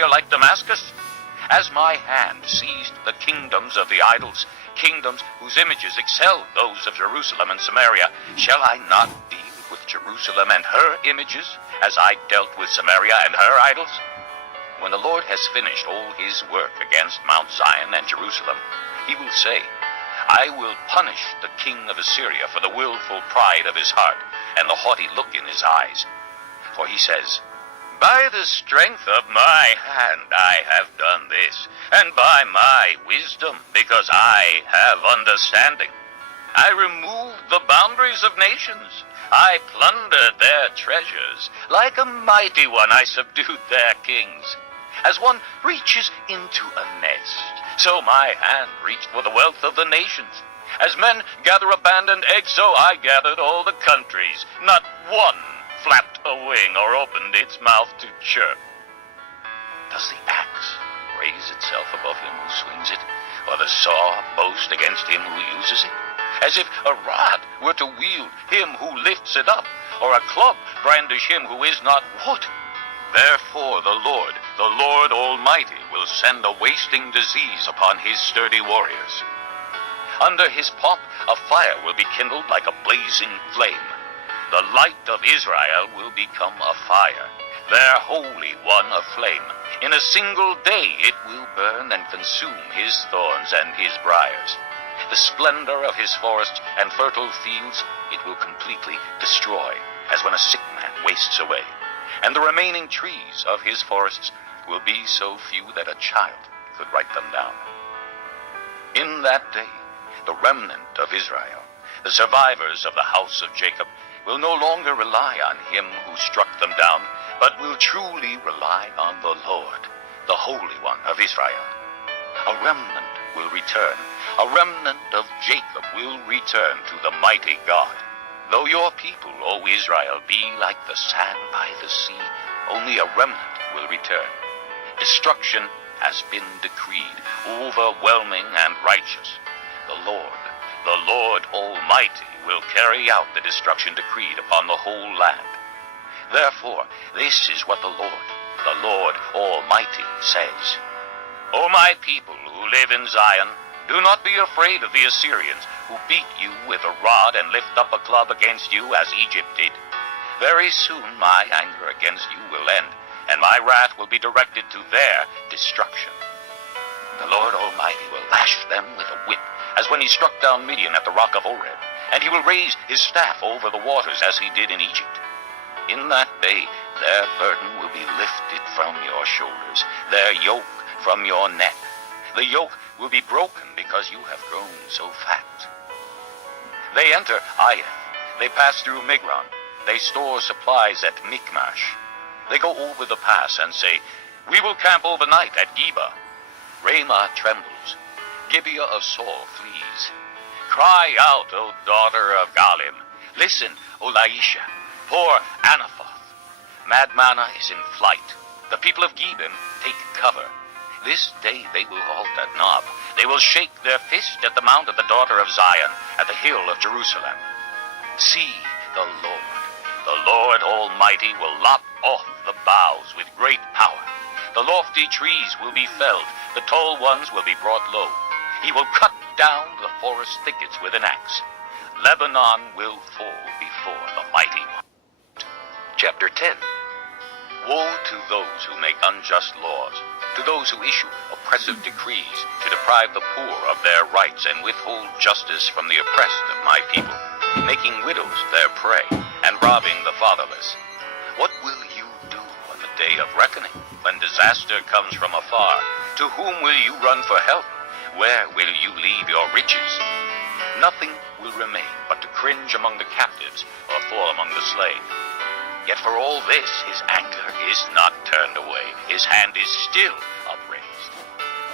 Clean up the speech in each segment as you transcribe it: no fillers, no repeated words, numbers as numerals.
Samaria like Damascus? As my hand seized the kingdoms of the idols, kingdoms whose images excelled those of Jerusalem and Samaria, shall I not deal with Jerusalem and her images as I dealt with Samaria and her idols? When the Lord has finished all his work against Mount Zion and Jerusalem, he will say, I will punish the king of Assyria for the willful pride of his heart and the haughty look in his eyes. For he says, by the strength of my hand I have done this, and by my wisdom, because I have understanding. I removed the boundaries of nations. I plundered their treasures. Like a mighty one I subdued their kings. As one reaches into a nest, so my hand reached for the wealth of the nations. As men gather abandoned eggs, so I gathered all the countries. Not one flapped a wing or opened its mouth to chirp. Does the axe raise itself above him who swings it, or the saw boast against him who uses it? As if a rod were to wield him who lifts it up, or a club brandish him who is not wood. Therefore the Lord Almighty, will send a wasting disease upon his sturdy warriors. Under his pomp a fire will be kindled like a blazing flame. The light of Israel will become a fire, their Holy One a flame. In a single day it will burn and consume his thorns and his briars. The splendor of his forests and fertile fields it will completely destroy, as when a sick man wastes away. And the remaining trees of his forests will be so few that a child could write them down. In that day, the remnant of Israel, the survivors of the house of Jacob, will no longer rely on him who struck them down, but will truly rely on the Lord, the Holy One of Israel. A remnant will return. A remnant of Jacob will return to the mighty God. Though your people, O Israel, be like the sand by the sea, only a remnant will return. Destruction has been decreed, overwhelming and righteous. The Lord Almighty, will carry out the destruction decreed upon the whole land. Therefore, this is what the Lord Almighty says. O my people who live in Zion, do not be afraid of the Assyrians, who beat you with a rod and lift up a club against you as Egypt did. Very soon my anger against you will end, and my wrath will be directed to their destruction. The Lord Almighty will lash them with a whip, as when he struck down Midian at the rock of Oreb, and he will raise his staff over the waters as he did in Egypt. In that day their burden will be lifted from your shoulders, their yoke from your neck. The yoke will be broken because you have grown so fat. They enter Aiath. They pass through Migron. They store supplies at Michmash. They go over the pass and say, we will camp overnight at Geba. Ramah trembles. Gibeah of Saul flees. Cry out, O daughter of Galim. Listen, O Laisha. Poor Anathoth. Madmanah is in flight. The people of Gebim take cover. This day they will halt at Nob. They will shake their fist at the mount of the daughter of Zion, at the hill of Jerusalem. See, the Lord Almighty will lop off the boughs with great power. The lofty trees will be felled, the tall ones will be brought low. He will cut down the forest thickets with an axe. Lebanon will fall before the mighty one. Chapter 10. Woe to those who make unjust laws, to those who issue oppressive decrees to deprive the poor of their rights and withhold justice from the oppressed of my people, making widows their prey and robbing the fatherless. What will you do on the day of reckoning, when disaster comes from afar? To whom will you run for help? Where will you leave your riches? Nothing will remain but to cringe among the captives or fall among the slain. Yet for all this, his anger is not turned away. His hand is still upraised.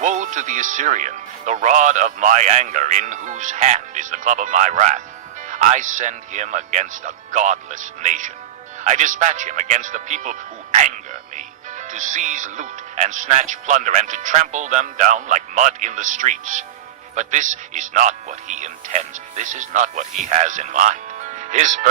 Woe to the Assyrian, the rod of my anger, in whose hand is the club of my wrath. I send him against a godless nation. I dispatch him against the people who anger me, to seize loot and snatch plunder and to trample them down like mud in the streets. But this is not what he intends. This is not what he has in mind. His